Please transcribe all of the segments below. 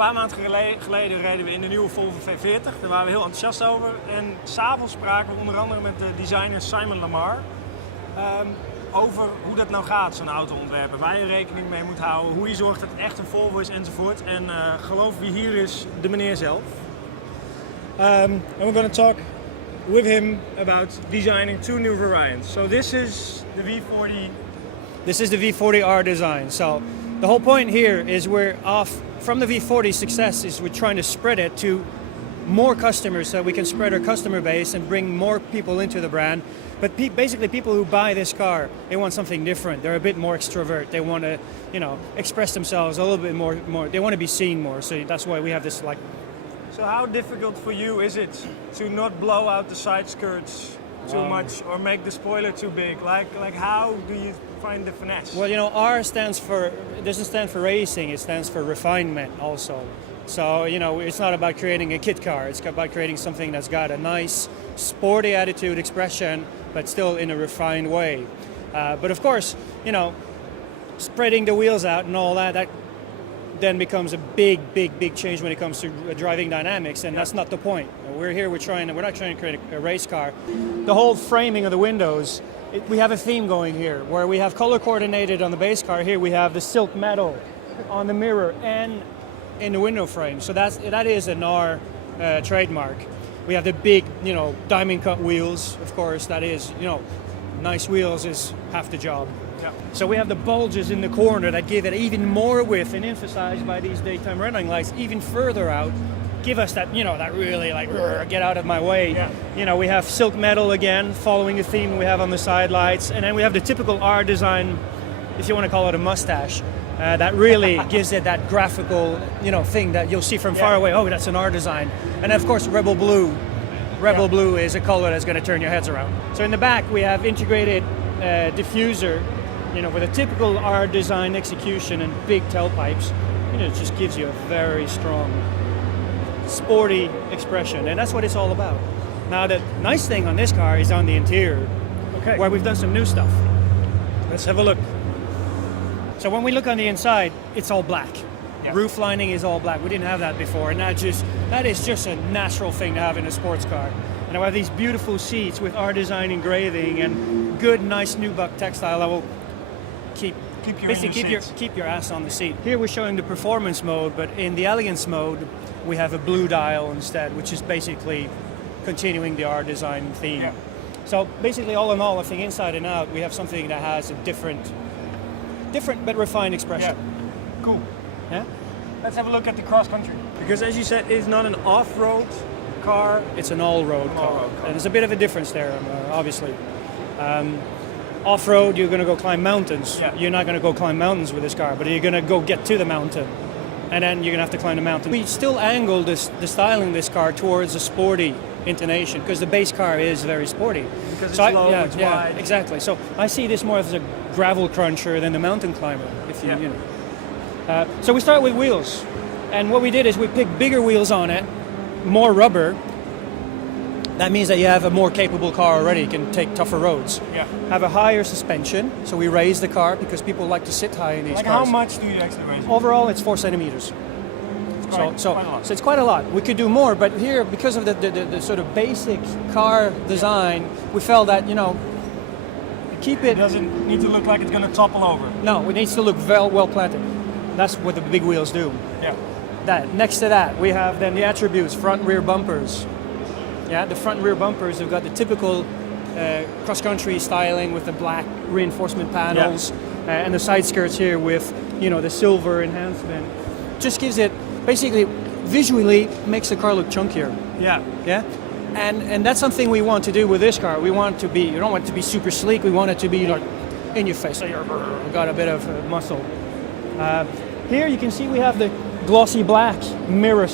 paar maanden geleden reden we in de nieuwe Volvo V40. Daar waren we heel enthousiast over. En s'avonds spraken we onder andere met de designer Simon Lamarra over hoe dat nou gaat, zo'n auto ontwerpen. Waar je rekening mee moet houden, hoe je zorgt dat het echt een Volvo is enzovoort. En geloof wie hier is, de meneer zelf. And we're going to talk with him about designing two new variants. So this is the V40. This is the V40R design. So the whole point here is we're off from the V40 success is we're trying to spread it to more customers so we can spread our customer base and bring more people into the brand. But basically people who buy this car, they want something different. They're a bit more extrovert. They want to, express themselves a little bit more. They want to be seen more. So that's why we have this So how difficult for you is it to not blow out the side skirts too much or make the spoiler too big? Like how do you find the finesse? Well, R doesn't stand for racing, it stands for refinement also. So, it's not about creating a kit car, it's about creating something that's got a nice, sporty attitude expression, but still in a refined way. But of course, spreading the wheels out and all that then becomes a big change when it comes to driving dynamics, and that's not the point. We're not trying to create a race car. The whole framing of the windows, we have a theme going here, where we have color coordinated on the base car. Here we have the silk metal on the mirror and in the window frame. So that is an R trademark. We have the big, diamond cut wheels. Of course, that is, nice wheels is half the job. Yeah. So we have the bulges in the corner that give it even more width, and emphasized by these daytime running lights even further out, give us that, that really get out of my way. Yeah. We have silk metal again, following the theme we have on the side lights, and then we have the typical R design, if you want to call it a mustache, that really gives it that graphical, thing that you'll see from far away. Oh, that's an R design. And of course, Rebel Blue. Rebel Blue is a color that's going to turn your heads around. So in the back we have integrated diffuser, with a typical R design execution and big tailpipes. It just gives you a very strong, sporty expression, and that's what it's all about. Now the nice thing on this car is on the interior, where we've done some new stuff. Let's have a look. So when we look on the inside, it's all black. Yeah. Roof lining is all black. We didn't have that before, and that is just a natural thing to have in a sports car. And we have these beautiful seats with R design engraving and good, nice nubuck textile that will keep your ass on the seat. Here we're showing the performance mode, but in the elegance mode, we have a blue dial instead, which is basically continuing the R design theme. Yeah. So basically, all in all, I think inside and out, we have something that has a different but refined expression. Yeah. Cool. Yeah. Let's have a look at the cross country. Because as you said, it's not an off-road car. It's an all-road car. And there's a bit of a difference there, obviously. Off-road, you're going to go climb mountains. Yeah. You're not going to go climb mountains with this car, but you're going to go get to the mountain. And then you're going to have to climb the mountain. We still angle the styling of this car towards a sporty intonation, because the base car is very sporty. Because it's low, it's wide. Exactly. So I see this more as a gravel cruncher than a mountain climber. So we start with wheels. And what we did is we picked bigger wheels on it, more rubber. That means that you have a more capable car already. You can take tougher roads. Yeah. Have a higher suspension, so we raise the car because people like to sit high in these cars. How much do you actually raise? Overall, it's 4 centimeters. So it's quite a lot. We could do more, but here, because of the sort of basic car design, we felt that, keep it... It doesn't need to look like it's going to topple over. No, it needs to look well planted. That's what the big wheels do. Yeah. Next to that, we have then the attributes, front rear bumpers. Yeah, the front rear bumpers have got the typical cross-country styling with the black reinforcement panels, and the side skirts here with, the silver enhancement. Just gives it, basically, visually makes the car look chunkier. Yeah. Yeah? And that's something we want to do with this car. We don't want it to be super sleek, we want it to be in your face. So you've got a bit of muscle. Here you can see we have the glossy black mirror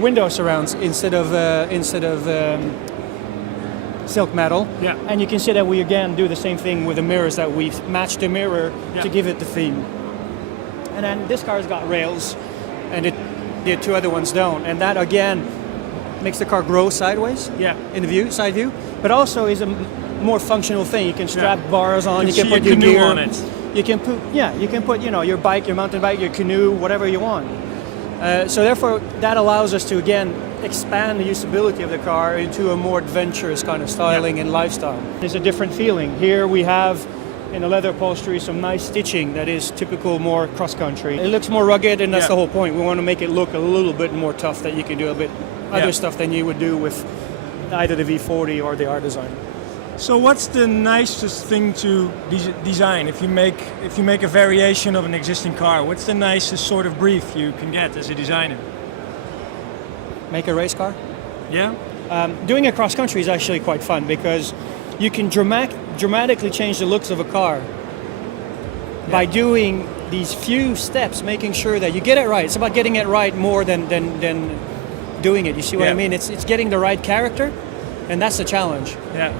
window surrounds instead of silk metal. Yeah. And you can see that we again do the same thing with the mirrors, that we've matched the mirror to give it the theme. And then this car's got rails, and the two other ones don't. And that again makes the car grow sideways in the side view, but also is a more functional thing. You can strap bars on, you can put your gear on it. You can put your bike, your mountain bike, your canoe, whatever you want. So therefore, that allows us to, again, expand the usability of the car into a more adventurous kind of styling and lifestyle. There's a different feeling. Here we have, in the leather upholstery, some nice stitching that is typical more cross-country. It looks more rugged, and that's the whole point. We want to make it look a little bit more tough, that you can do a bit other stuff than you would do with either the V40 or the R design. So what's the nicest thing to design? If you make a variation of an existing car, what's the nicest sort of brief you can get as a designer? Make a race car? Yeah? Doing it cross-country is actually quite fun because you can dramatically change the looks of a car by doing these few steps, making sure that you get it right. It's about getting it right more than doing it. You see what I mean? It's getting the right character, and that's the challenge. Yeah.